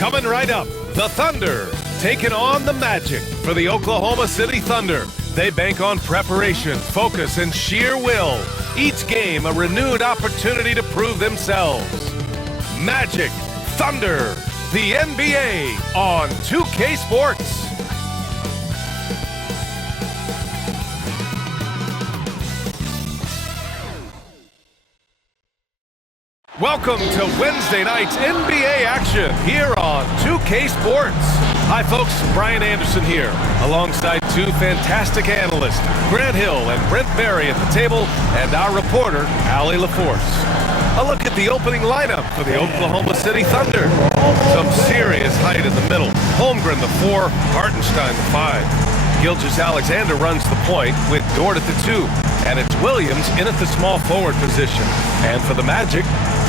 Coming right up, the Thunder taking on the Magic. For the Oklahoma City Thunder, they bank on preparation, focus, and sheer will. Each game a renewed opportunity to prove themselves. Magic, Thunder, the NBA on 2K Sports. Welcome to Wednesday night's NBA action here on 2K Sports. Hi folks, Brian Anderson here, alongside two fantastic analysts, Grant Hill and Brent Berry at the table, and our reporter, Allie LaForce. A look at the opening lineup for the Oklahoma City Thunder. Some serious height in the middle. Holmgren the 4, Hartenstein the 5. Gilgeous-Alexander runs the point with Dort at the 2, and it's Williams in at the small forward position. And for the Magic,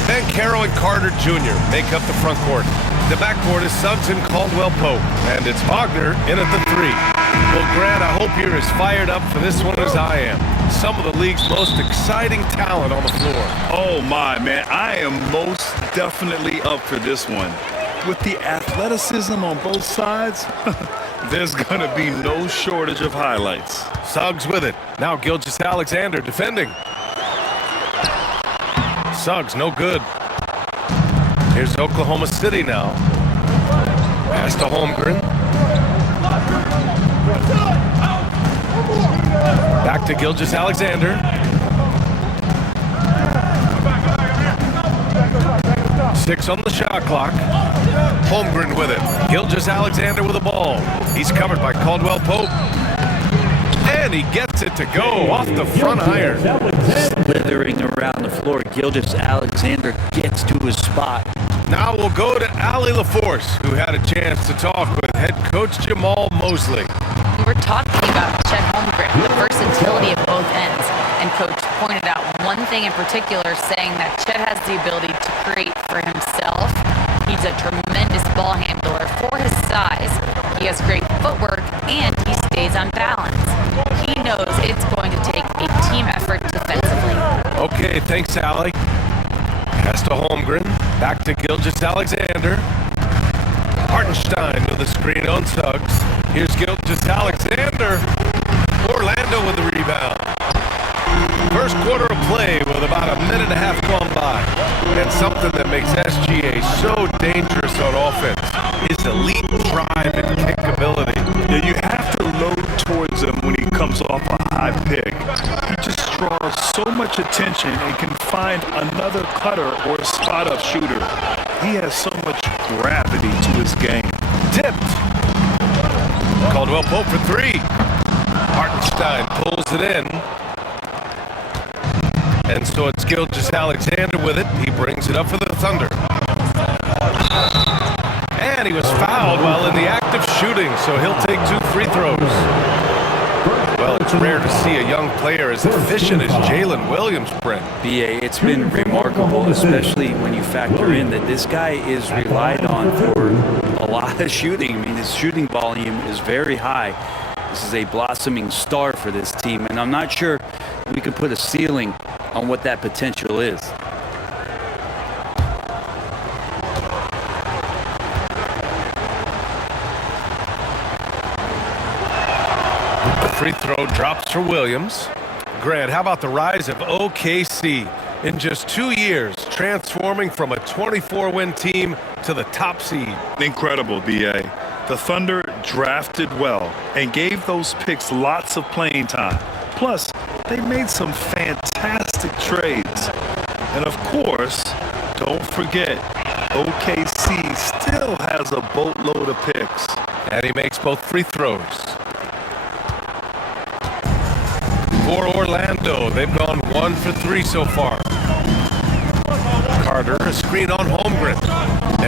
Banchero and Carter Jr. make up the front court. The backcourt is Suggs and Caldwell-Pope, and it's Wagner in at the 3. Well, Grant, I hope you're as fired up for this one as I am. Some of the league's most exciting talent on the floor. Oh my, man, I am most definitely up for this one. With the athleticism on both sides, there's gonna be no shortage of highlights. Suggs with it. Now Gilgeous-Alexander defending. Suggs, no good. Here's Oklahoma City now. Pass to Holmgren. Back to Gilgeous-Alexander. Six on the shot clock. Holmgren with it. Gilgeous-Alexander with the ball. He's covered by Caldwell-Pope. And he gets it to go off the front iron. Slithering around the floor, Gilgeous-Alexander gets to his spot. Now we'll go to Allie LaForce, who had a chance to talk with head coach Jamal Mosley. We were talking about Chet Holmgren, the versatility of both ends. And Coach pointed out one thing in particular, saying that Chet has the ability to create for himself. He's a tremendous ball handler for his size. He has great footwork, and he stays on balance. He knows it's going to take a team effort defensively. Okay, thanks, Allie. Pass to Holmgren. Back to Gilgeous-Alexander. Hartenstein with the screen on Suggs. Here's Gilgeous-Alexander. Orlando with the rebound. First quarter of play with about a minute and a half gone by. And something that makes SGA so dangerous on offense is elite drive and kick ability. Yeah, you have to load towards him when he comes off a high pick. He just draws so much attention and can find another cutter or spot-up shooter. He has so much gravity to his game. Tipped. Caldwell-Pope for 3. Hartenstein pulls it in. And so it's Gilgeous-Alexander with it. He brings it up for the Thunder. And he was fouled while in the act of shooting, so he'll take 2 free throws. Well, it's rare to see a young player as efficient as Jalen Williams, Brent. BA, it's been remarkable, especially when you factor in that this guy is relied on for a lot of shooting. I mean, his shooting volume is very high. This is a blossoming star for this team, and I'm not sure we could put a ceiling on what that potential is. Free throw drops for Williams. Grant, how about the rise of OKC in just 2 years, transforming from a 24-win team to the top seed? Incredible, BA. The Thunder drafted well and gave those picks lots of playing time. Plus, they made some fantastic trades. And of course, don't forget, OKC still has a boatload of picks. And he makes both free throws. For Orlando, they've gone 1 for 3 so far. Carter, a screen on Holmgren.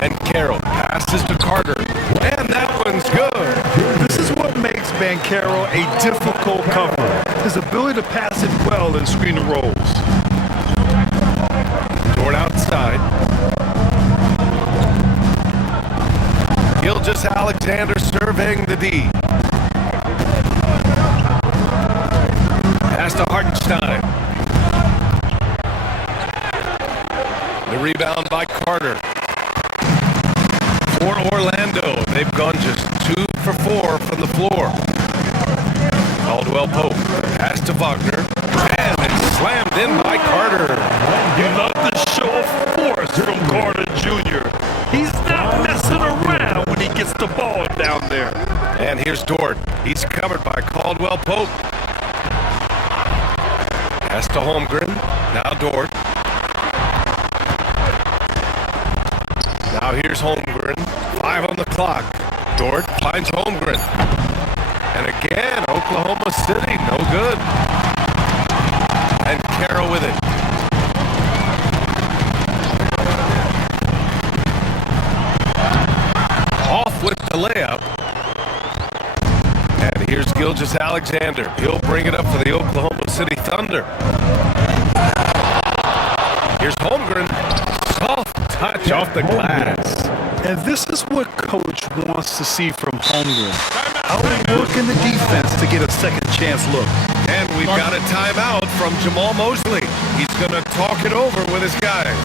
And Carroll passes to Carter. And that one's good. This is what makes Banchero a difficult cover. His ability to pass it well and screen the rolls. Dort outside. Gilgeous-Alexander surveying the D. Pass to Hartenstein. The rebound by Carter. For Orlando, they've gone just 2 for 4 from the floor. Caldwell Pope, pass to Wagner, and it's slammed in by Carter. You love the show of force from Carter Jr. He's not messing around when he gets the ball down there. And here's Dort. He's covered by Caldwell Pope. Pass to Holmgren. Now Dort. Now here's Holmgren. 5 on the clock. Dort finds Holmgren. And again, Oklahoma City, no good. And Carroll with it. Off with the layup. And here's Gilgeous-Alexander. He'll bring it up for the Oklahoma City Thunder. Here's Holmgren. Soft touch off the glass. And this is what Coach wants to see from Holmgren. Outworking the defense to get a second chance look. And we've got a timeout from Jamal Mosley. He's going to talk it over with his guys.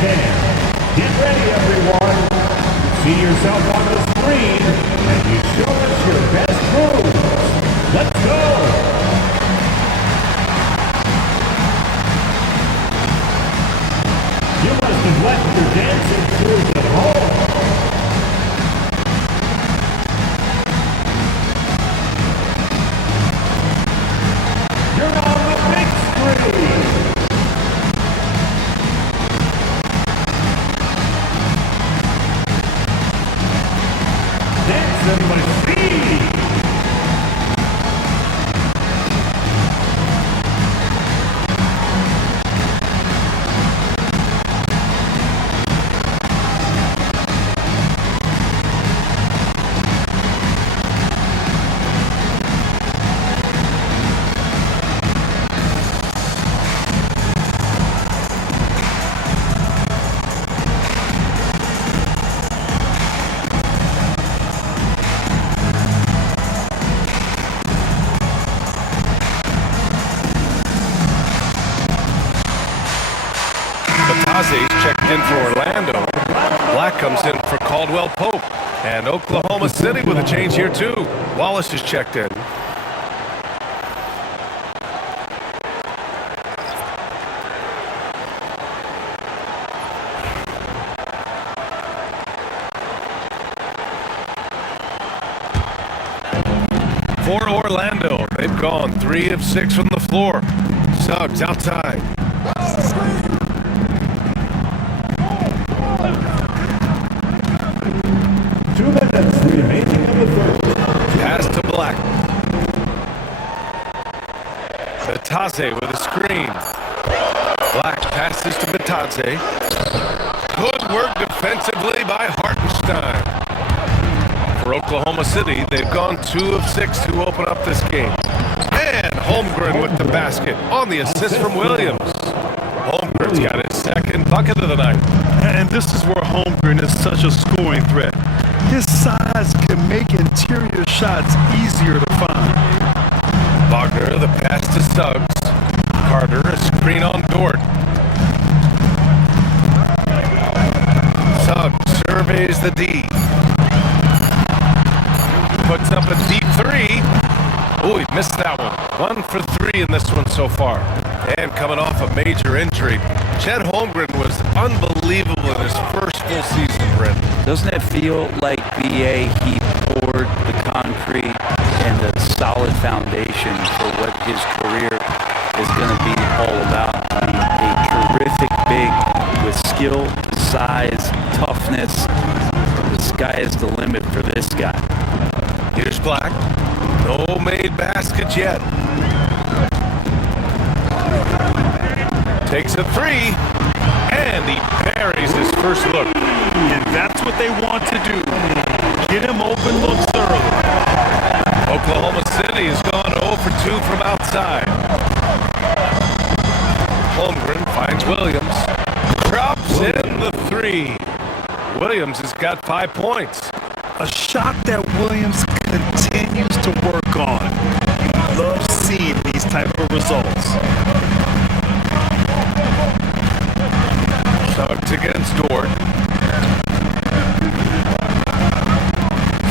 Dance. Get ready, everyone. See yourself on the screen, and you show us your best moves. Let's go. You must have left your dancing shoes at home. You're on the big screen. Dancing machine. Bataze's checked in for Orlando. Black comes in for Caldwell Pope. And Oklahoma City with a change here too. Wallace is checked in. For Orlando, they've gone 3 of 6 from the floor. Suggs outside. 2 minutes remaining in the third. Pass to Black. Bataze with a screen. Black passes to Bataze. Good work defensively by Hartenstein. For Oklahoma City, they've gone 2 of 6 to open up this game. And Holmgren with the basket on the assist from Williams. Holmgren's got his second bucket of the night. And this is where Holmgren is such a scoring threat. His size can make interior shots easier to find. Wagner, the pass to Suggs. Carter, a screen on Dort. Suggs surveys the D. Puts up a deep 3. Oh, he missed that one. 1 for 3 in this one so far. And coming off a major injury, Chet Holmgren was unbelievable in his first full season, Brent. Doesn't it feel like BA, he poured the concrete and the solid foundation for what his career is going to be all about? I mean, a terrific big with skill, size, toughness. The sky is the limit for this guy. Here's Black. No made baskets yet. Takes a 3, and he buries his first look. And that's what they want to do. Get him open looks early. Oklahoma City has gone 0 for 2 from outside. Holmgren finds Williams. Drops in the 3. Williams has got 5 points. A shot that Williams continues to work on. type of results. Suggs against Dort.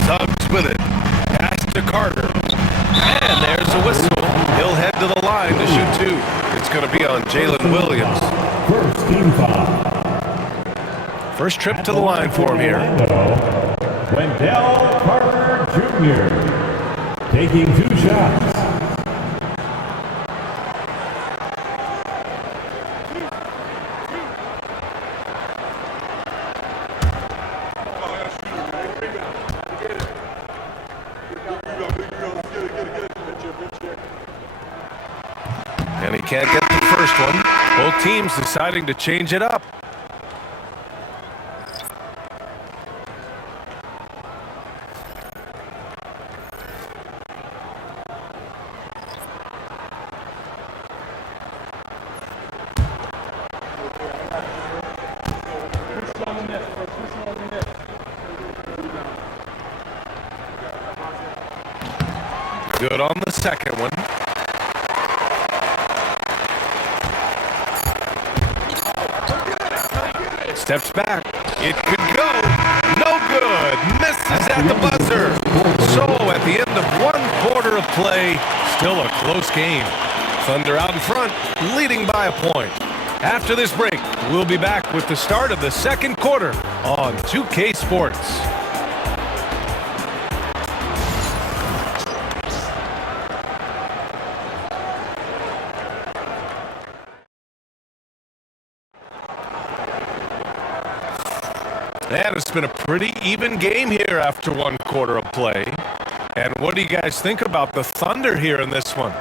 Suggs with it. Pass to Carter. And there's a whistle. He'll head to the line to shoot two. It's going to be on Jalen Williams. First team foul. First trip to the line for him here. Wendell Carter Jr. taking 2 shots. And he can't get the first one. Both teams deciding to change it up. Good on the second one. Steps back. It could go. No good. Misses at the buzzer. So at the end of 1 quarter of play, still a close game. Thunder out in front, leading by a point. After this break, we'll be back with the start of the second quarter on 2K Sports. And it's been a pretty even game here after 1 quarter of play. And what do you guys think about the Thunder here in this one?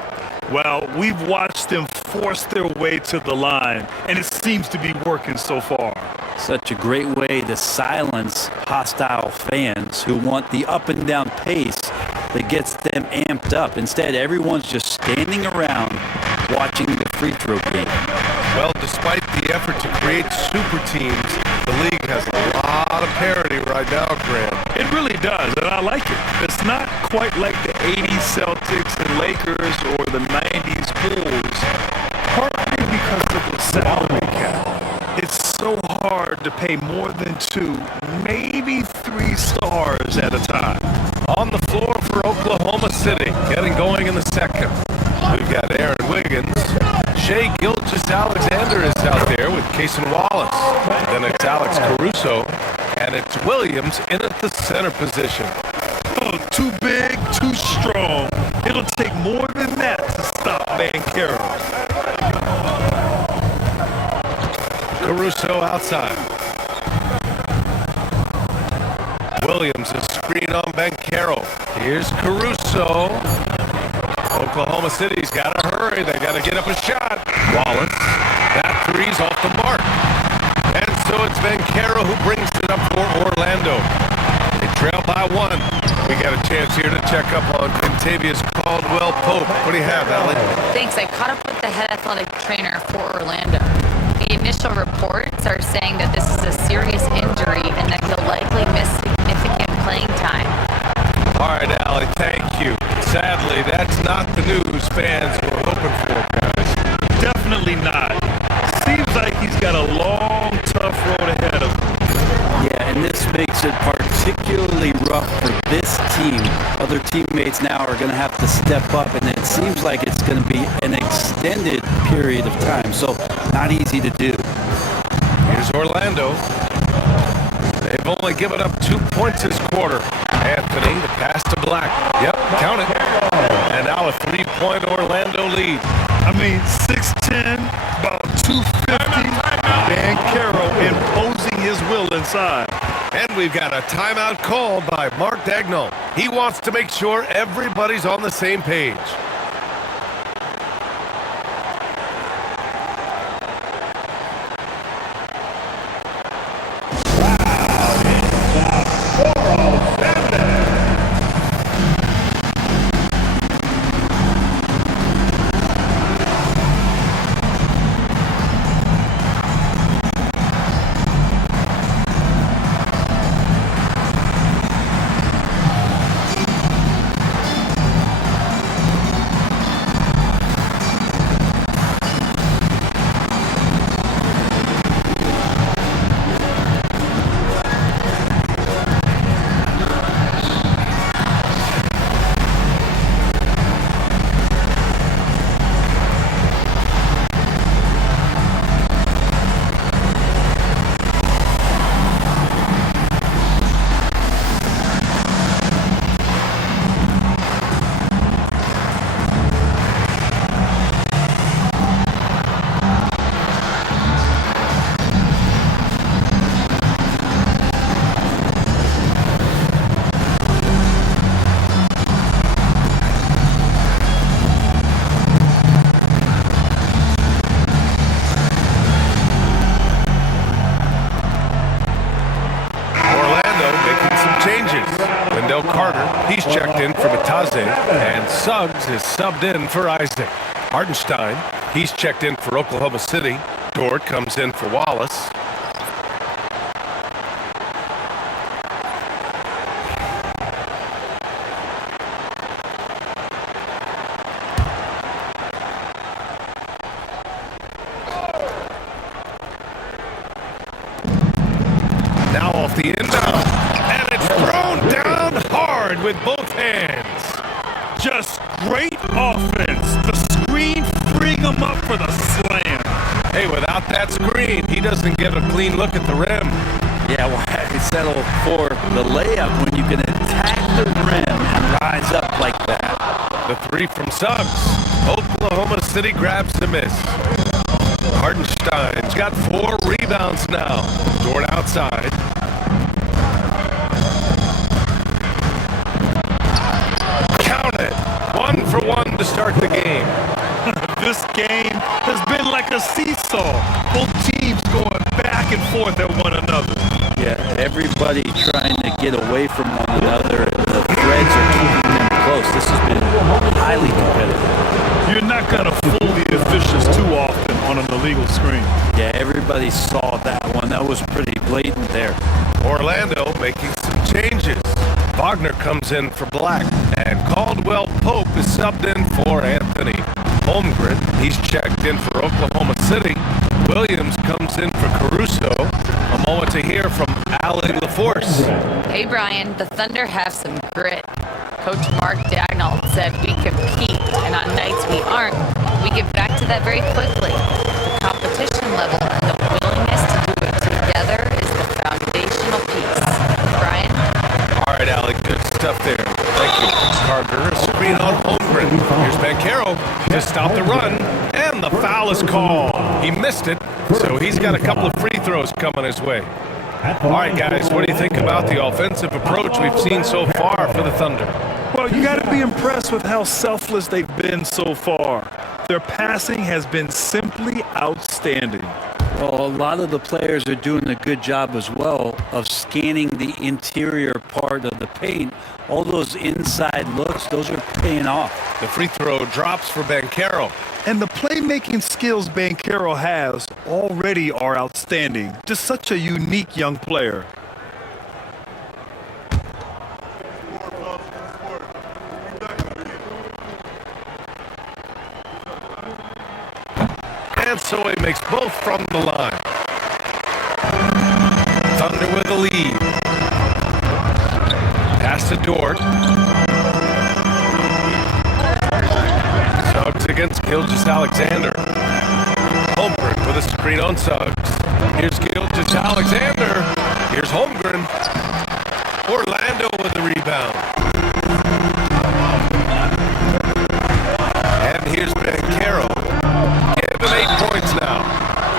Well, we've watched them force their way to the line, and it seems to be working so far. Such a great way to silence hostile fans who want the up and down pace that gets them amped up. Instead, everyone's just standing around watching the free throw game. Well, despite the effort to create super teams, the league has a lot of parity right now, Grant. It really does, and I like it. It's not quite like the 80s Celtics and Lakers or the 90s Bulls, partly because of the salary cap. It's so hard to pay more than 2, maybe 3 stars at a time. On the floor for Oklahoma City, getting going in the second. We've got Aaron Wiggins. Shai Gilgeous-Alexander is out there with Cason Wallace. Then it's Alex Caruso, and it's Williams in at the center position. Oh, too big, too strong. It'll take more than that to stop Banchero. Caruso outside. Williams is screened on Banchero. Here's Caruso. Oklahoma City's got to hurry. They got to get up a shot. Wallace. That three's off the mark. And so it's Banchero who brings it up for Orlando. They trail by 1. We got a chance here to check up on Contavious Caldwell-Pope. What do you have, Allie? Thanks. I caught up with the head athletic trainer for Orlando. The initial reports are saying that this is a serious injury and that he'll likely miss significant playing time. All right, Allie, thank you. Sadly, that's not the news fans were hoping for, guys. Definitely not. Seems like he's got a long, tough road ahead of him. Yeah, and this makes it particularly rough for this team. Other teammates now are going to have to step up, and it seems like it's going to be an extended period of time, so not easy to do. Here's Orlando. They've only given up 2 points this quarter. Anthony, the pass to Black. Yep, count it. And now a 3-point Orlando lead. I mean, 6'10", about 250. Banchero imposing his will inside. And we've got a timeout called by Mark Dagnall. He wants to make sure everybody's on the same page. Carter, he's checked in for Mataze, and Suggs is subbed in for Isaac. Hartenstein, he's checked in for Oklahoma City. Dort comes in for Wallace. Now off the inbound, and it's thrown down hard with both hands. Just great offense. The screen freeing him up for the slam. Hey, without that screen, he doesn't get a clean look at the rim. Yeah, why settle for the layup when you can attack the rim and rise up like that? The three from Suggs. Oklahoma City grabs the miss. Hartenstein's got 4 rebounds now. Dort outside. Count it. 1 for 1 to start the game. This game has been like a seesaw. Both teams going back and forth at one another. Yeah, everybody trying to get away from one another. The threads are keeping them close. This has been highly competitive. You're not going to fool the officials too often on an illegal screen. Yeah, everybody saw that one. That was pretty blatant there. Orlando making some changes. Wagner comes in for Black, and Caldwell Pope is subbed in for Anthony. Holmgren, he's checked in for Oklahoma City. Williams comes in for Caruso. A moment to hear from Alec LaForce. Hey, Brian, the Thunder have some grit. Coach Mark Dagnall said we compete, and on nights we aren't, we get back to that very quickly. The competition level and the willingness to do it together is the foundational piece. Brian? All right, Alec, good stuff there. Thank you. Carter, a screen on Holmgren. Here's Banchero to stop the run, and the foul is called. He missed it, so he's got a couple of free throws coming his way. All right, guys, what do you think about the offensive approach we've seen so far for the Thunder? Well, you got to be impressed with how selfless they've been so far. Their passing has been simply outstanding. Well, a lot of the players are doing a good job as well of scanning the interior part of the paint. All those inside looks, those are paying off. The free throw drops for Banchero. And the playmaking skills Banchero has already are outstanding. Just such a unique young player. And so he makes both from the line. Thunder with the lead. Pass to Dort. Suggs against Gilgeous-Alexander. Holmgren with a screen on Suggs. Here's Gilgeous-Alexander. Here's Holmgren. Orlando with the rebound. And here's Banchero. Give him 8 points now.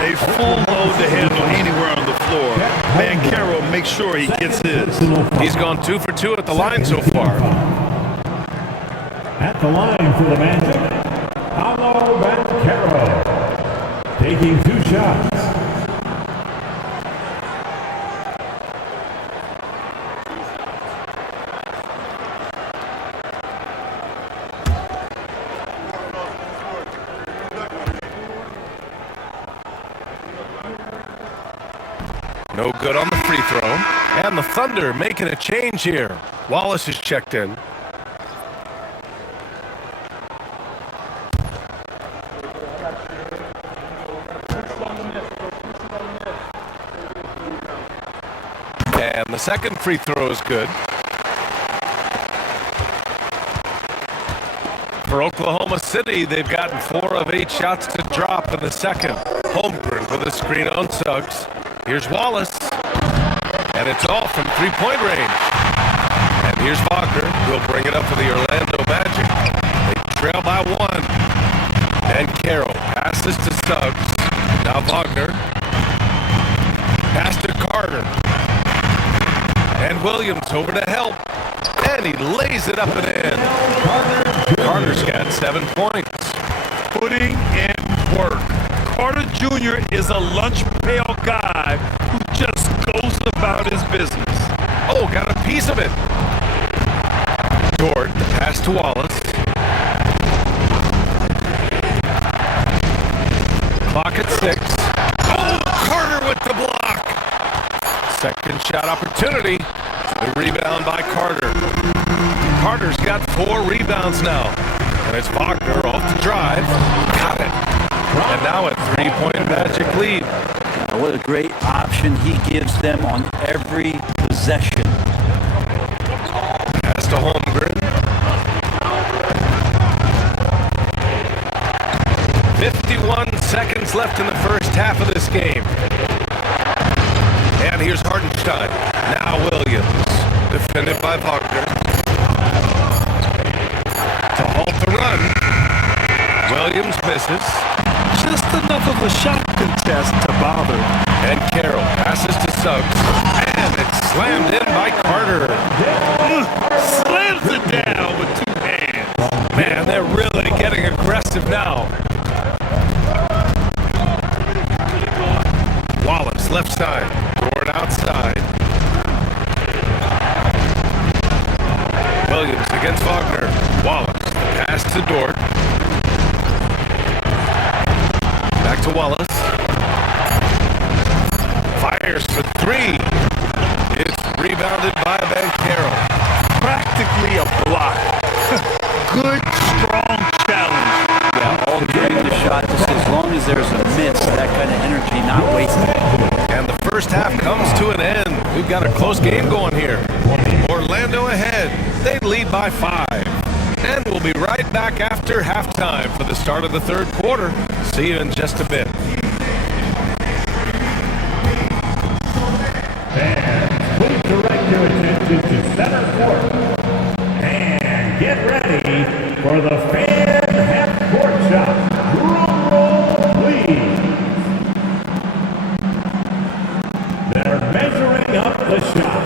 A full load to handle anywhere on the floor. Banchero makes sure he gets his. He's gone 2 for 2 at the line so far. At the line for the Magic, Paolo Banchero, taking 2 shots. No good on the free throw. And the Thunder making a change here. Wallace is checked in. And the second free throw is good. For Oklahoma City, they've gotten 4 of 8 shots to drop in the second. Holmgren with a screen on Suggs. Here's Wallace. And it's all from 3-point range. And here's Wagner. He'll bring it up for the Orlando Magic. They trail by 1. And Carroll passes to Suggs. Now Wagner. Pass to Carter. And Williams over to help. And he lays it up and in. Carter's got 7 points. Putting in work. Carter Jr. is a lunch pail guy who just goes about his business. Oh, got a piece of it. Dort, the pass to Wallace. Clock at 6. Oh, Carter with the block. Second shot opportunity. The rebound by Carter. Carter's got 4 rebounds now. And it's Wagner off the drive. Got it. And now a 3-point Magic lead. What a great option he gives them on every possession. Pass to Holmgren. 51 seconds left in the first half of this game. And here's Hartenstein. Now Williams. Defended by Wagner. To halt the run. Williams misses. Just enough of a shot contest to bother. And Carroll passes to Suggs. And it's slammed in by Carter. Slams it down with 2 hands. Man, they're really getting aggressive now. Wallace, left side. Dort outside. Williams against Wagner. Wallace, pass to Dort. Back to Wallace. Fires for 3. It's rebounded by Ben Carroll. Practically a block. Good, strong challenge. Yeah, all during the shot, just as long as there's a miss, that kind of energy not wasted. And the first half comes to an end. We've got a close game going here. Orlando ahead. They lead by 5. And we'll be right back after halftime for the start of the third quarter. See you in just a bit. Fans, please direct your attention to center court. And get ready for the fan half-court shot. Drum roll, please. They're measuring up the shot.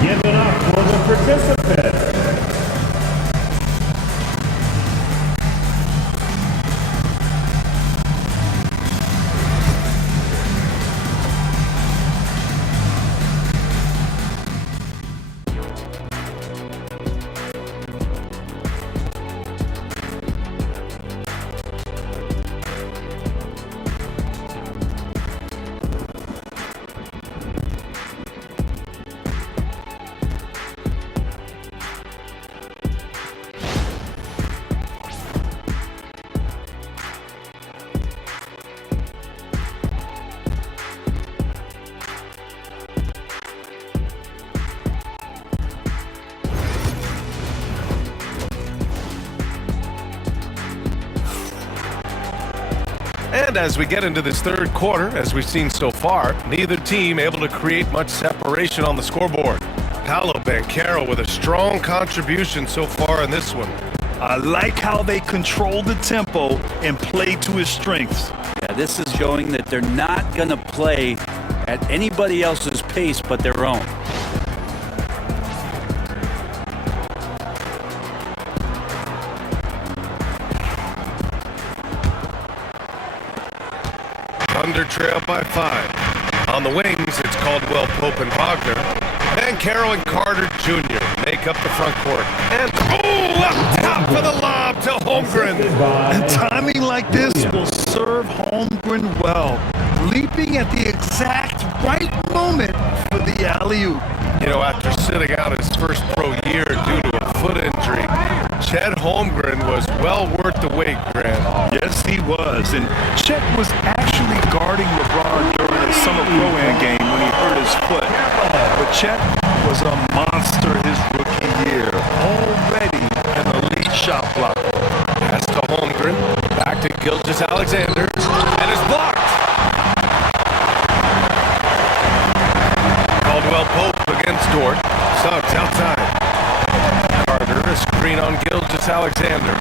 Give it up for the participants. And as we get into this third quarter, as we've seen so far, neither team able to create much separation on the scoreboard. Paolo Banchero with a strong contribution so far in this one. I like how they control the tempo and play to his strengths. Yeah, this is showing that they're not going to play at anybody else's pace but their own. Thunder trail by 5. On the wings, it's Caldwell, Pope, and Wagner. Banchero and Carter Jr. make up the front court. And, up top for the lob to Holmgren. And timing like this will serve Holmgren well. Leaping at the exact right moment for the alley-oop. You know, after sitting out his first pro year due to a foot injury, Chet Holmgren was well worth the wait, Grant. Yes, he was. And Chet was actually guarding LeBron during a summer pro-am game when he hurt his foot. But Chet was a monster his rookie year. Already an elite shot blocker. Pass to Holmgren. Back to Gilgeous-Alexander. And it's blocked. Caldwell Pope against Dort. Suggs outside. Carter, a screen on Gilgeous-Alexander.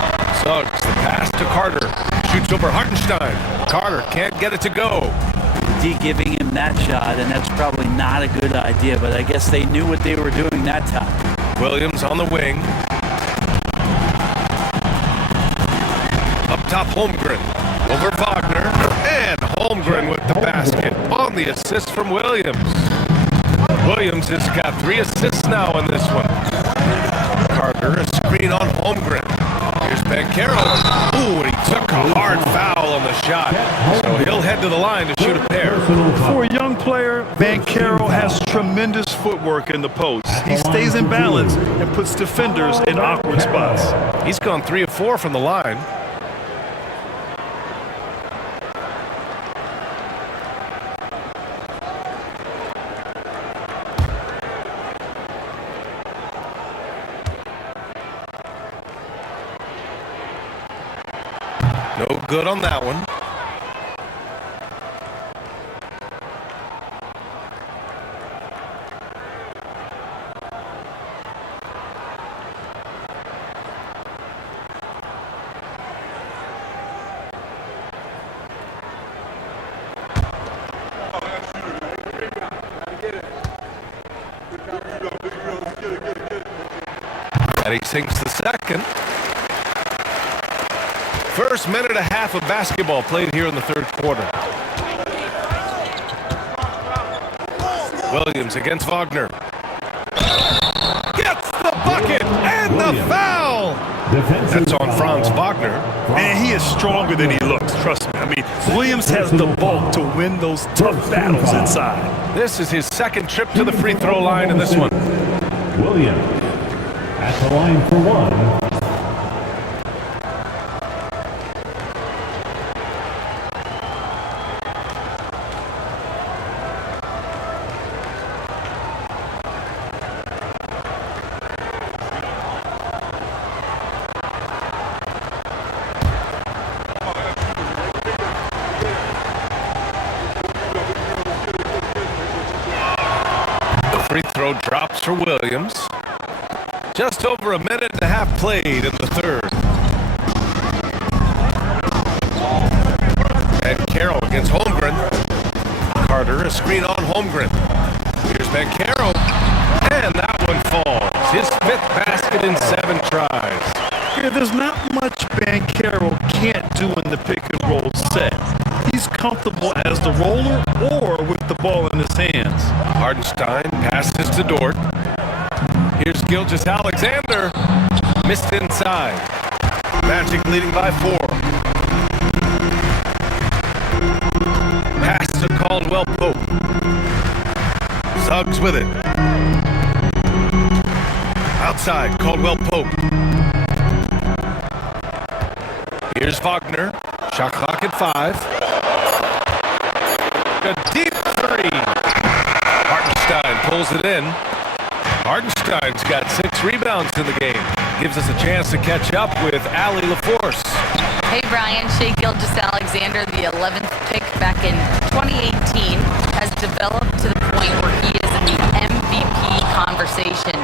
Suggs, the pass to Carter. Shoots over Hartenstein. Carter can't get it to go. D giving him that shot, and that's probably not a good idea, but I guess they knew what they were doing that time. Williams on the wing. Up top, Holmgren. Over Wagner. And Holmgren Holmgren with the basket on the assist from Williams. Williams has got 3 assists now in this one. Carter, a screen on Holmgren. Here's Banchero. Ooh, and he took a hard foul on the shot. So he'll head to the line to shoot a pair. For a young player, Banchero has tremendous footwork in the post. He stays in balance and puts defenders in awkward spots. He's gone 3 of 4 from the line. No good on that one. And he sinks the second. First minute and a half of basketball played here in the third quarter. Williams against Wagner. Gets the bucket and the foul. That's on Franz Wagner. Man, he is stronger than he looks, trust me. I mean, Williams has the bulk to win those tough battles inside. This is his second trip to the free throw line in this one. Williams at the line for 1. Free throw drops for Williams. Just over a minute and a half played in the third. And Carroll against Holmgren. Carter, a screen on Holmgren. Here's Banchero. And that one falls. His 5th basket in 7 tries. Yeah, there's not much Banchero can't do in the pick and roll set. He's comfortable as the roller or with the ball in his hands. Hardenstein passes to Dort. Here's Gilgeous-Alexander. Missed inside. Magic leading by 4. Pass to Caldwell-Pope. Suggs with it. Outside, Caldwell-Pope. Here's Wagner. Shot clock at 5. A deep 3. Hardenstein pulls it in. Hardenstein's got 6 rebounds in the game. Gives us a chance to catch up with Allie LaForce. Hey, Brian. Shai Gilgeous-Alexander, the 11th pick back in 2018, has developed to the point where he is in the MVP conversation.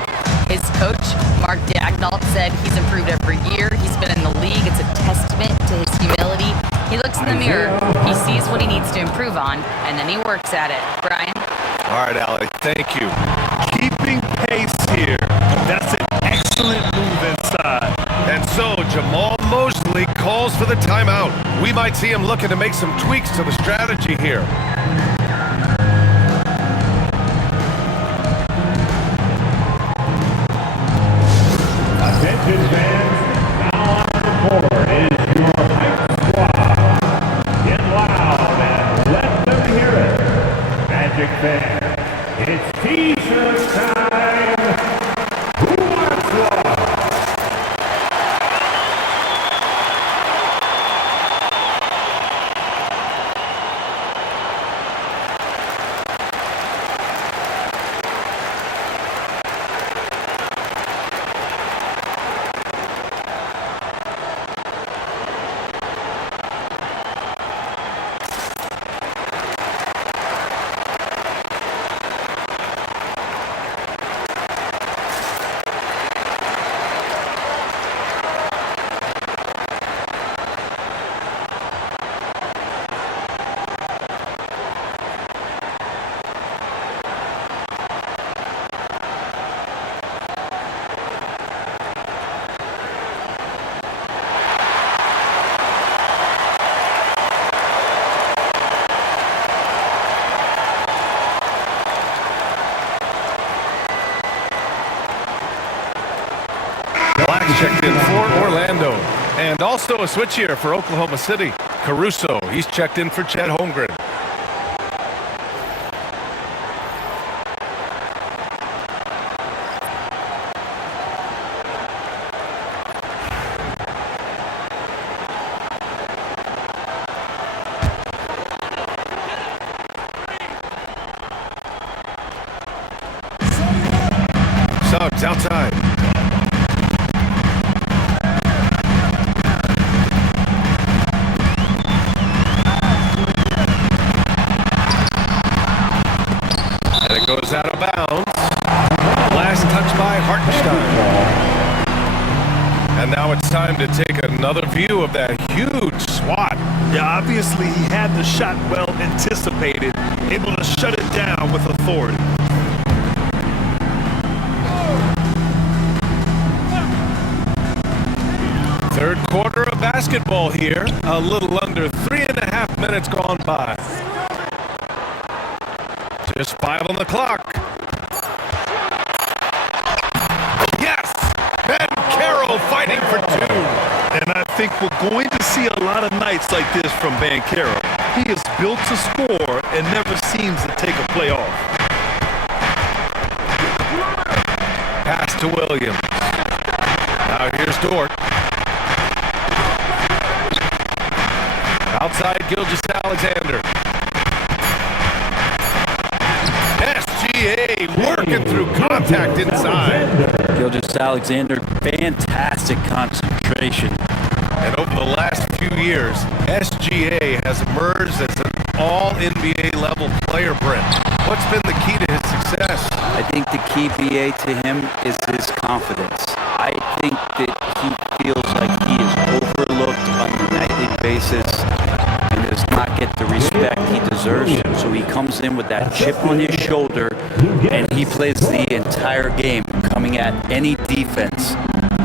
His coach, Mark Daignault, said he's improved every year. He's been in the league. It's a testament to his humility. He looks in the mirror, he sees what he needs to improve on, and then he works at it. Brian? All right, Allie, thank you. Keeping pace here. That's an excellent move inside. And so Jamal Mosley calls for the timeout. We might see him looking to make some tweaks to the strategy here. Attention fans, now on the board is your hype squad. Get loud and let them hear it. Magic fans, it's T-shirt time. Who wants one? checked in for Orlando. And also a switch here for Oklahoma City. Caruso, he's checked in for Chet Holmgren. Suggs outside. And it goes out of bounds. Last touch by Hartenstein. And now it's time to take another view of that huge swat. Yeah, obviously he had the shot well anticipated, able to shut it down with authority. Third quarter of basketball here. A little under 3.5 minutes gone by. Just 5 on the clock. Yes! Ben Carroll fighting for 2. And I think we're going to see a lot of nights like this from Banchero. He is built to score and never seems to take a play off. Pass to Williams. Now here's Dort. Outside Gilgeous-Alexander. SGA working through contact inside. Gilgeous-Alexander, fantastic concentration. And over the last few years, SGA has emerged as an all-NBA level player, Brent. What's been the key to his success? I think the key, BA, to him is his confidence. I think that he feels like he is overlooked on a nightly basis and does not get the respect he deserves. So he comes in with that chip on his shoulder and he plays the entire game, coming at any defense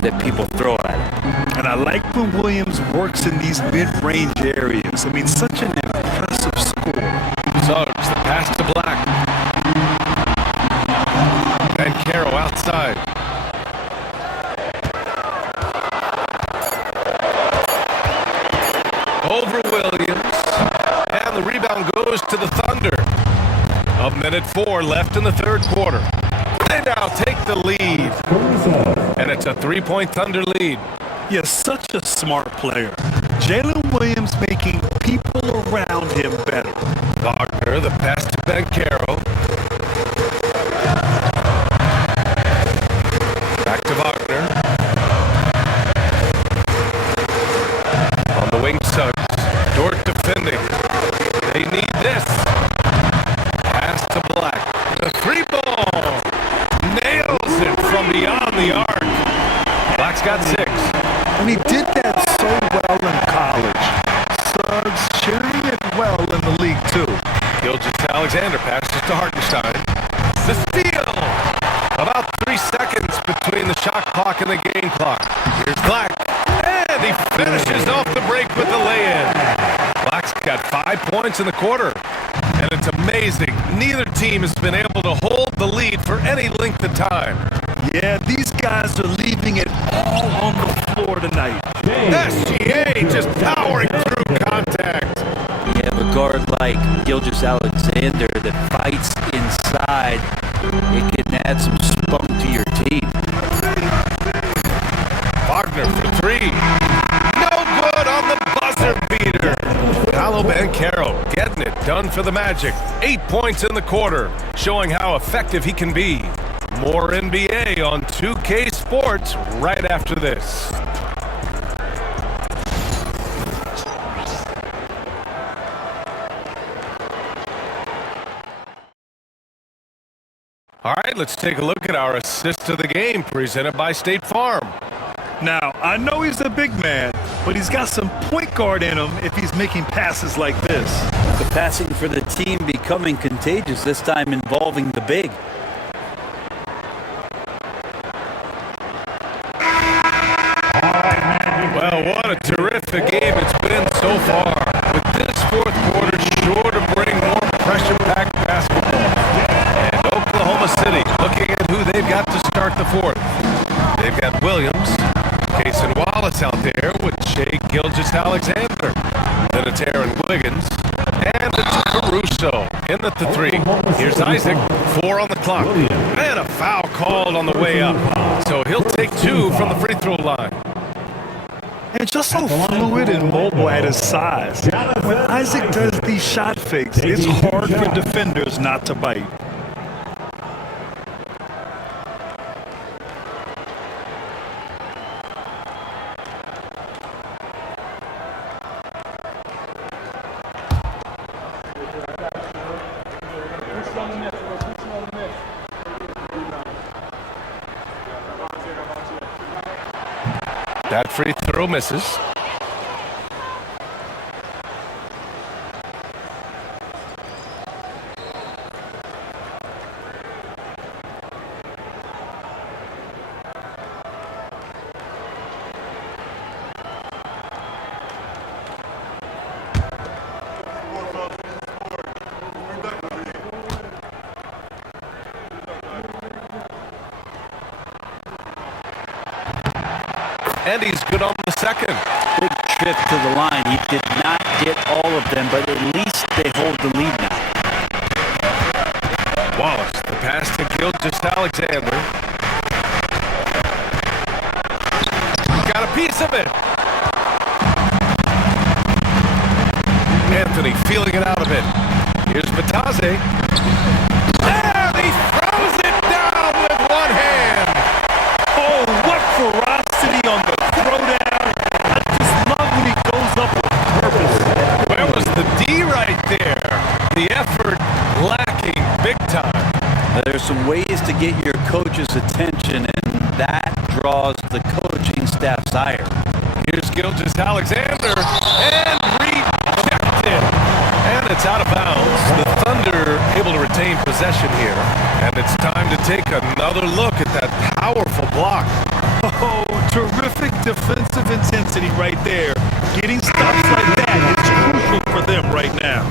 that people throw at him. And I like when Williams works in these mid-range areas. I mean, such an impressive score. Suggs, the pass to Black. And Carroll outside. Over Williams. And the rebound goes to the Thunder. 1:04 left in the third quarter. They now take the lead. And it's a 3-point Thunder lead. Yes, such a smart player. Jalen Williams making people around him better. Wagner, the pass to Banchero. Back to Wagner. On the wing, Suggs. Dort defending. They need this. Pass to Black. The 3-ball. Nails it from beyond the arc. Black's got 6. And he did that so well in college. Suggs sharing it well in the league, too. Gilgeous-Alexander passes to Hartenstein. The steal! About 3 seconds between the shot clock and the game clock. Here's Black. And he finishes off the break with the lay-in. Black's got 5 points in the quarter. And it's amazing. Neither team has been able to hold the lead for any length of time. Yeah, these guys are leaving it all on the floor tonight. SGA just powering through contact. You have a guard like Gilgeous-Alexander that fights inside. It can add some spunk to your team. Wagner for 3. No good on the buzzer beater. Paolo Banchero getting it done for the Magic. 8 points in the quarter, showing how effective he can be. More NBA on 2K Sports right after this. All right, let's take a look at our assist of the game presented by State Farm. Now, I know he's a big man, but he's got some point guard in him if he's making passes like this. The passing for the team becoming contagious, this time involving the big. Well, what a terrific game it's been so far. With this fourth quarter sure to bring more pressure-packed basketball. And Oklahoma City looking at who they've got to start the fourth. They've got Williams, Alexander. Then it's Aaron Wiggins. And it's Caruso in at the 3. Here's Isaac, 4 on the clock. And a foul called on the way up. So he'll take 2 from the free throw line. And just so fluid and mobile at his size. When Isaac does these shot fakes, it's hard for defenders not to bite. That free throw misses. And he's good on the second. Big trip to the line. He did not get all of them, but at least they hold the lead now. Wallace, the pass to Gilgeous-Alexander. Got a piece of it. Anthony feeling it out a bit. Here's Batase. And he throws it down with one hand. Oh, what ferocity on the throwdown. I just love when he goes up with purpose. Where was the D right there? The effort lacking big time. There's some ways to get your coach's attention, and that draws the coaching staff's ire. Here's Gilgeous-Alexander, and rejected. And it's out of bounds. The Thunder able to retain possession here. And it's time to take another look at that powerful block. Oh, terrific defensive intensity right there. Getting stops like that is crucial for them right now.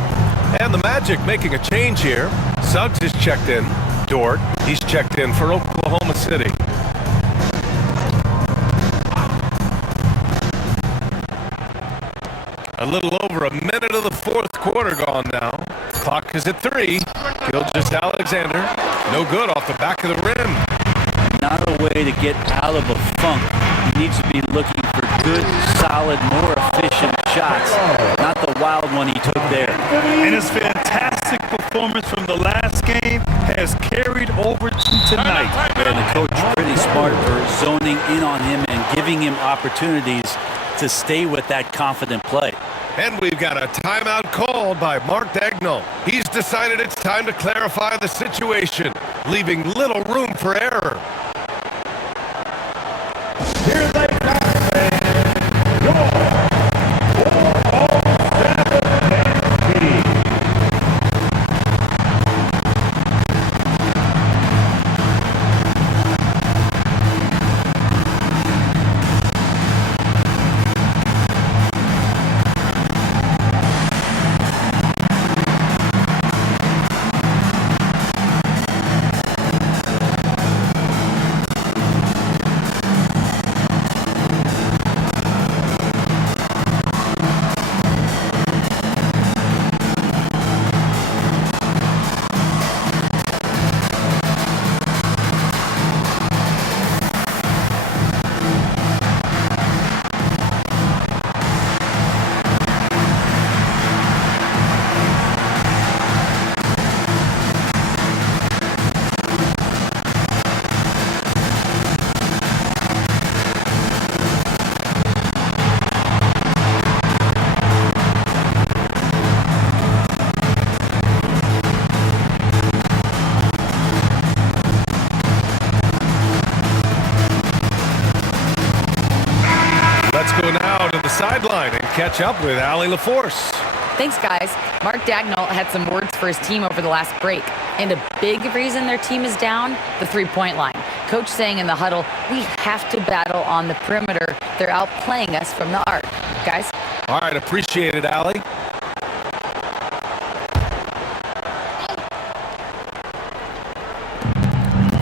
And the Magic making a change here. Suggs is checked in. Dort, he's checked in for Oklahoma City. A little over a minute of the fourth quarter gone now. Clock is at 3. Gilgeous-Alexander, no good off the back of the rim. Not a way to get out of a funk. He needs to be looking for good, solid, more efficient shots, not the wild one he took there. And his fantastic performance from the last game has carried over to tonight. And the coach pretty smart for zoning in on him and giving him opportunities to stay with that confident play. And we've got a timeout called by Mark Dagnall. He's decided it's time to clarify the situation, leaving little room for error. Here they come, your 407 team. Sideline and catch up with Allie LaForce. Thanks, guys. Mark Dagnall had some words for his team over the last break. And a big reason their team is down, the three-point line. Coach saying in the huddle, we have to battle on the perimeter. They're outplaying us from the arc. Guys? All right, appreciate it, Allie.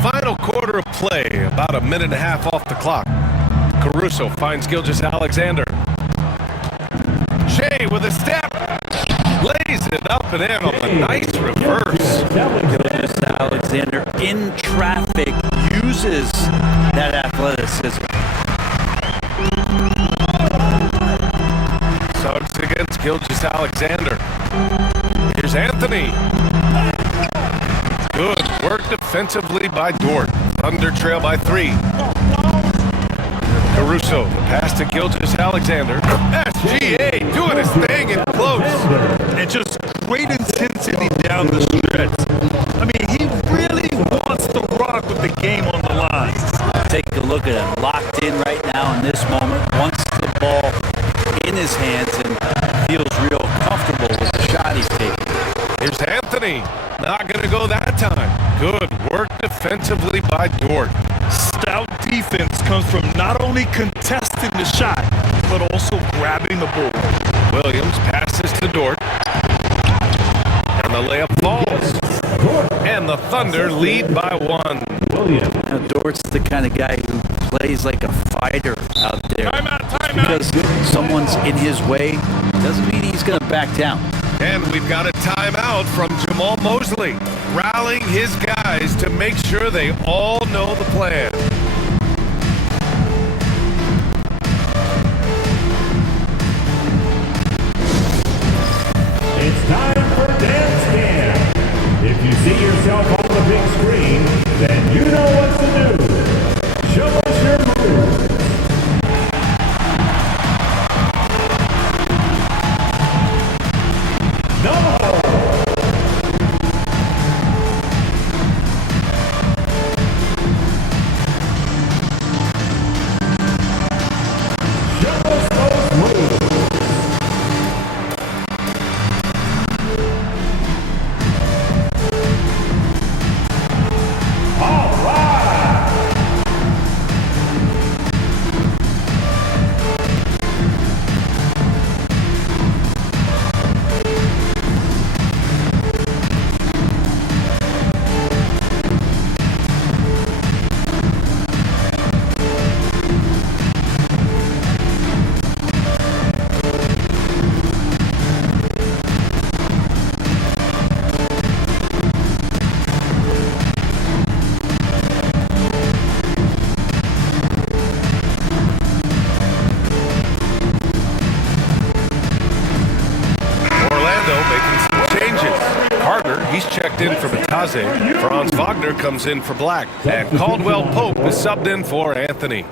Final quarter of play, about a minute and a half off the clock. Caruso finds Gilgeous-Alexander. with a step. Lays it up and in on the nice reverse. Gilgeous Alexander in traffic uses that athleticism. Suggs against Gilgeous Alexander. Here's Anthony. Good work defensively by Dort. Thunder trail by 3. Caruso, the pass to Gilgeous Alexander. SGA doing his thing in close. And just great intensity down the stretch. I mean, he really wants to rock with the game on the line. Take a look at him, locked in right now in this moment, wants the ball in his hands and feels real comfortable with the shot he's taking. Here's Anthony. Not going to go that time. Good work defensively by Dort. Stout defense comes from not only contesting the shot, but also grabbing the ball. Williams passes to Dort. And the layup falls. And the Thunder lead by 1. Now, Dort's the kind of guy who plays like a fighter out there. Because someone's in his way doesn't mean he's going to back down. And we've got a timeout from Jamal Mosley, rallying his guys to make sure they all know the plan. It's time for Dance Camp. If you see yourself on the big screen, then you know what to do. Show us your moves. No! Show us those moves. All right! He's checked in for Bataze. Franz Wagner comes in for Black. And Caldwell Pope is subbed in for Anthony.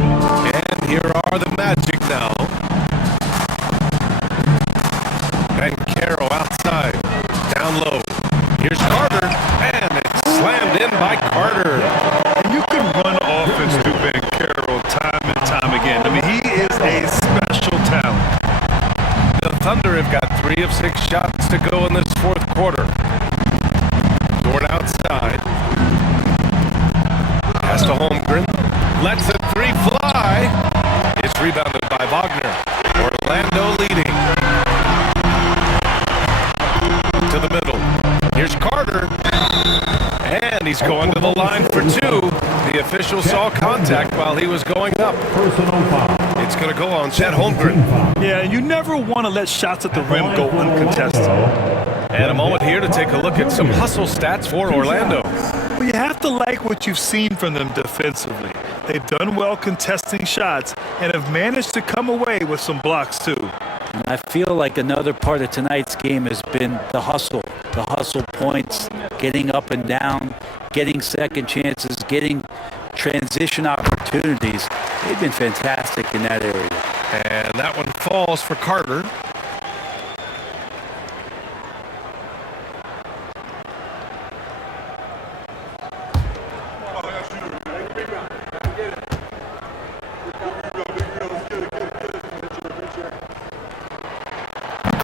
And here are the Magic now. Caro outside, down low. Here's Carter, and it's slammed in by Carter. And you can run offense through Caro time and time again. I mean, he is a special talent. The Thunder have got 3 of 6 shots to go in this fourth quarter. Dort outside. Pass to Holmgren. Lets the 3 fly. It's rebounded by Wagner. Orlando leading. To the middle. Here's Carter. And he's going to the line for 2. The official saw contact while he was going up. It's going to go on Chet Holmgren. Yeah, you never want to let shots at the rim go uncontested. And a moment here to take a look at some hustle stats for Orlando. Well, you have to like what you've seen from them defensively. They've done well contesting shots and have managed to come away with some blocks too. And I feel like another part of tonight's game has been the hustle points, getting up and down, getting second chances, getting transition opportunities. They've been fantastic in that area. And that one falls for Carter.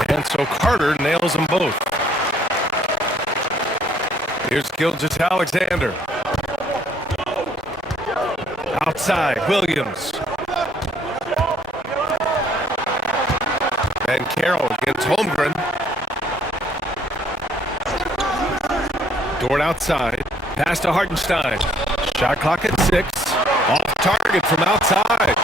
And so Carter nails them both. Here's Gilgeous Alexander. Outside, Williams. And Carroll against Holmgren. Dort outside. Pass to Hartenstein. Shot clock at 6. Off target from outside.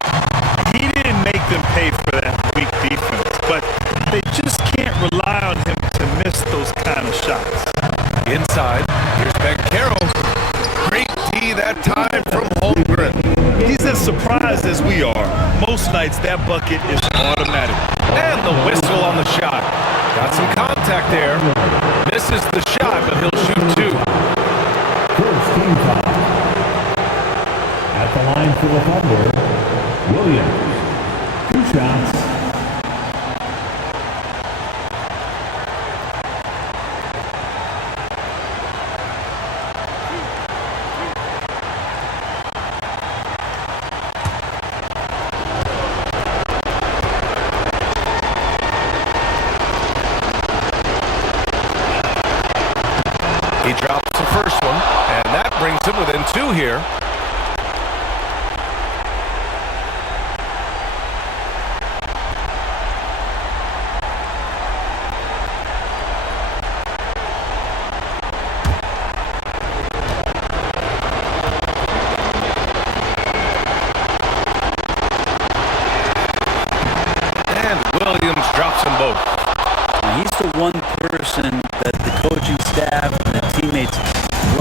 He didn't make them pay for that weak defense, but they just can't rely on him to miss those kind of shots. Inside. Here's Ben Carroll. Great D that time from Holmgren. He's as surprised as we are. Most nights that bucket is automatic. And the whistle on the shot. Got some contact there. Misses the shot, but he'll shoot 2. First team foul. At the line for the Thunder, Williams. 2 shots. He drops the first one, and that brings him within 2 here. And Williams drops them both. He's the one person that the coaching staff and the teammates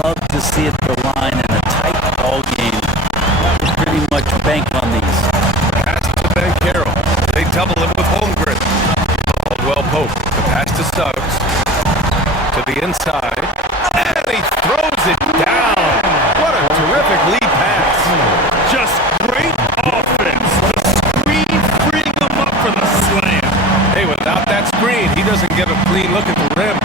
love to see at the line in a tight ball game. Pretty much bank on these. Pass to Ben Carroll. They double him with Holmgren. Caldwell Pope. The pass to Suggs. To the inside. And he throws it down. What a terrific lead pass. Just great offense. The screen freeing him up for the slam. Hey, without that screen, he doesn't get a clean look at the rim.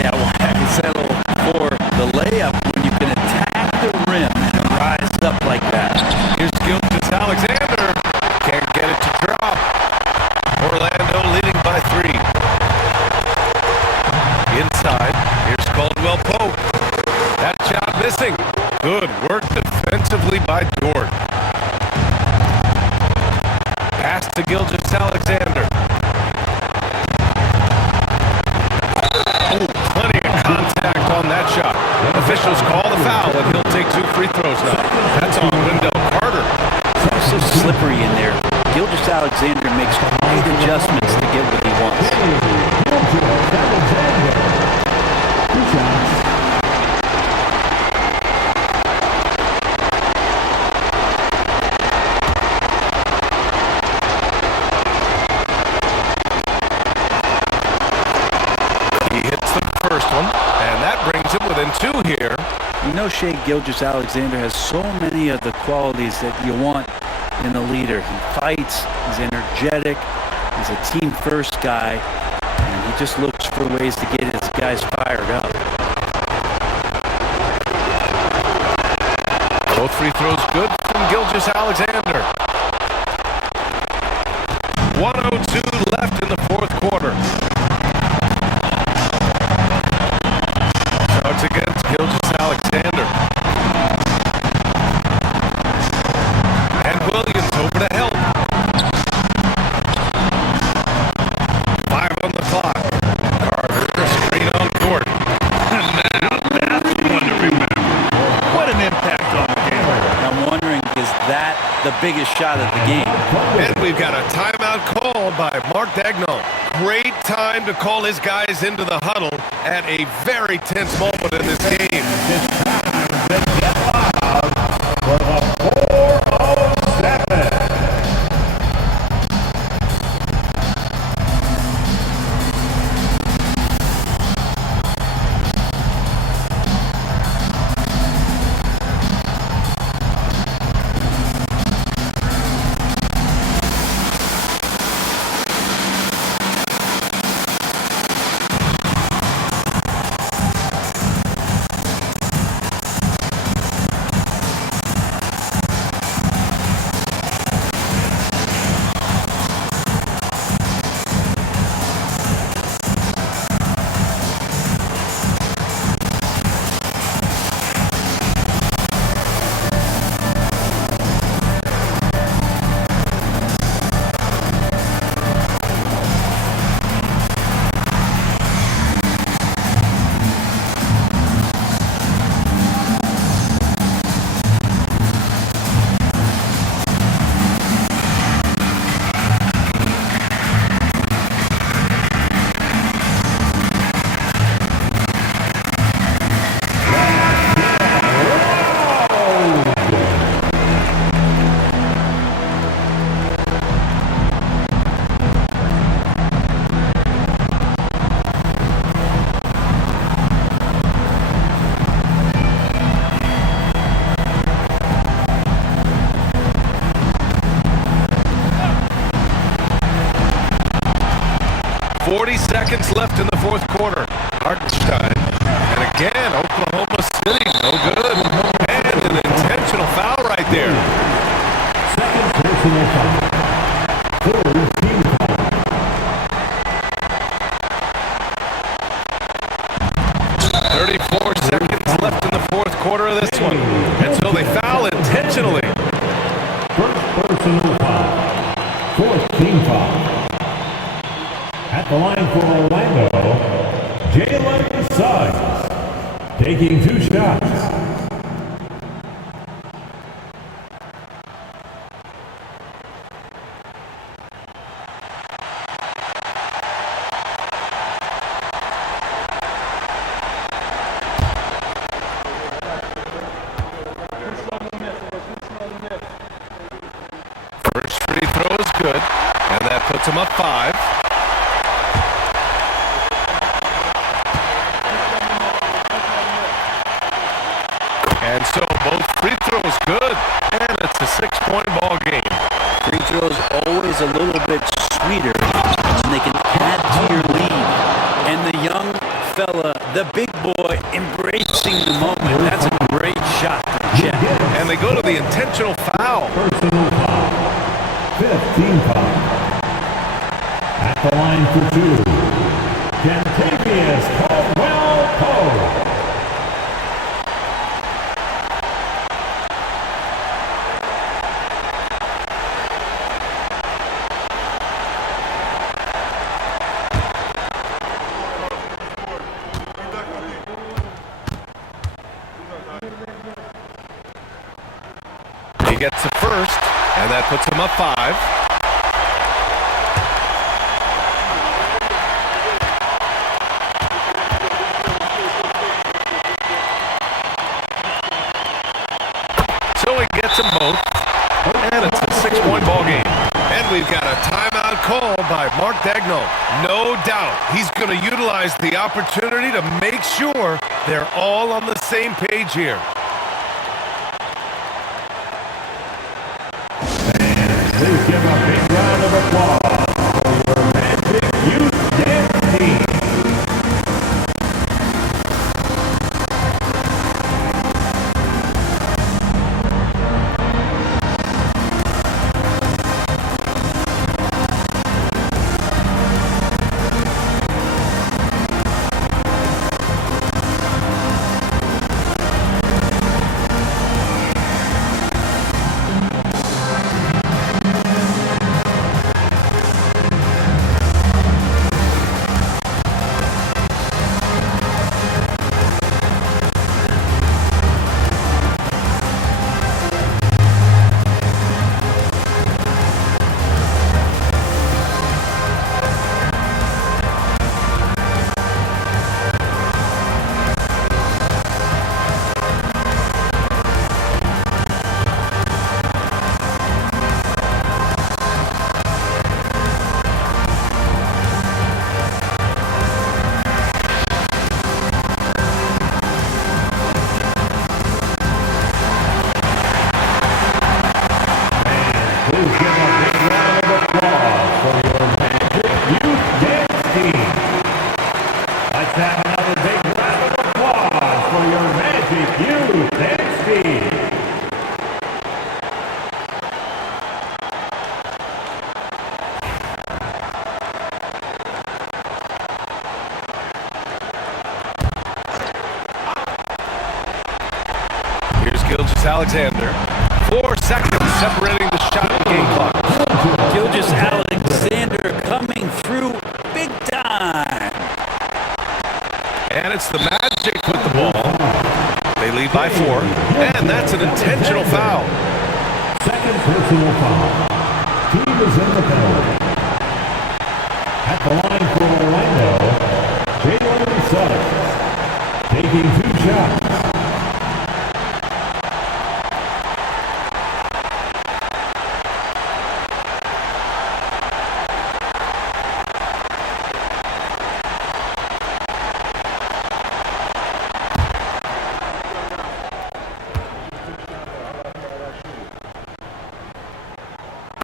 Yeah, well, I settle for the layup when you can attack the rim and rise up like that. Here's Gilgeous Alexander. Can't get it to drop. Orlando leading by 3. Inside. Here's Caldwell Pope. That shot missing. Good work defensively by Dort. Pass to Gilgeous Alexander. Oh, plenty of contact on that shot. Officials call the foul, and he'll take 2 free throws now. That's on Wendell Carter. It's so slippery in there. Gilgeous Alexander makes great adjustments to get what he wants. Gilgeous Alexander. 2 shots. He hits the first one, and that brings him within 2 here. You know, Shea Gilgeous Alexander has so many of the qualities that you want in a leader. He fights, he's energetic, he's a team-first guy, and he just looks for ways to get his guys fired up. Both free throws good from Gilgeous Alexander. 1:02 left in the 4th quarter. Starts against Gilgeous Alexander. And Williams over to help. 5 on the clock. Carter, screen on Dort. Now that's one to remember. What an impact on the game. I'm wondering, is that the biggest shot of the game? And we've got a timeout call by Mark Daigneault. Great time to call his guys into the huddle at a very tense moment in this game. For the 407. 40 seconds left in the fourth quarter. Hartenstein. And again, Oklahoma City, no good. And an intentional foul right there. Second personal foul. Third team foul. 34 seconds left in the fourth quarter of this one. And so they foul intentionally. First personal foul. Fourth team foul. At the line for Orlando, Jalen Suggs, taking 2 shots. First free throw is good, and that puts him up 5. And so both free throws good, and it's a 6-point ball game. Free throws always a little bit sweeter when they can add to your lead. And the young fella, the big boy, embracing the moment. That's a great shot from Chet. And they go to the intentional foul. Personal foul. Fifth team foul. At the line for 2, Cantavius Caldwell-Pope. He gets the first, and that puts him up 5. So he gets them both, and it's a 6-point ball game. And we've got a timeout call by Mark Daigneault. No doubt he's going to utilize the opportunity to make sure they're all on the same page here. Please give a big round of applause for your Magic Youth Dance Team. Alexander. 4 seconds separating the shot and game clock. Gilgeous Alexander coming through big time. And it's the Magic with the ball. They lead by 4. And that's an intentional foul. Second personal foul. Team is in the penalty. At the line for Orlando, Jalen Suggs taking 2 shots.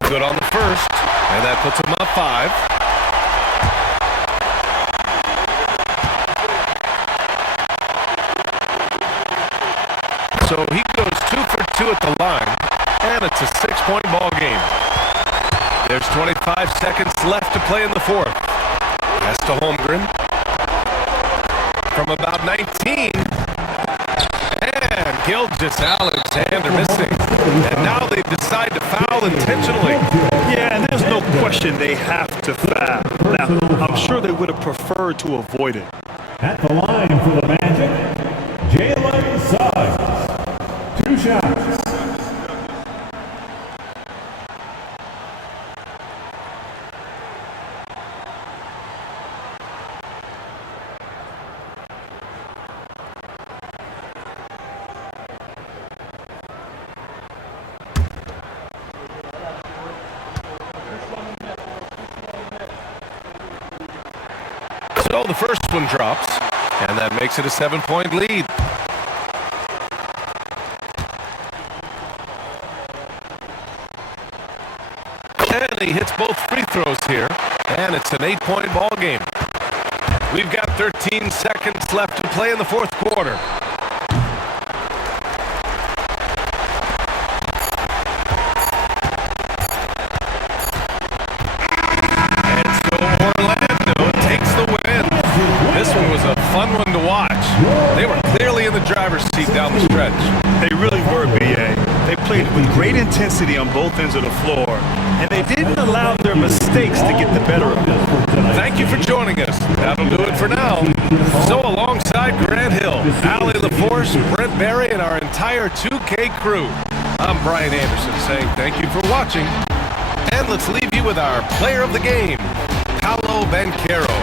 Good on the first, and that puts him up 5. So he goes 2 for 2 at the line, and it's a 6-point ball game. There's 25 seconds left to play in the fourth. Pass to Holmgren. From about 19. And Gilgeous-Alexander missing. And now they decide to foul intentionally. Yeah, and there's no question they have to foul. Now, I'm sure they would have preferred to avoid it. At the line for the Magic, Jalen Suggs. 2 shots. So the first one drops, and that makes it a 7-point lead. And he hits both free throws here, and it's an 8-point ball game. We've got 13 seconds left to play in the fourth quarter. Fun one to watch. They were clearly in the driver's seat down the stretch. They really were, B.A. They played with great intensity on both ends of the floor, and they didn't allow their mistakes to get the better of them. Thank you for joining us. That'll do it for now. So alongside Grant Hill, Allie LaForce, Brent Berry, and our entire 2K crew, I'm Brian Anderson saying thank you for watching. And let's leave you with our player of the game, Paolo Banchero.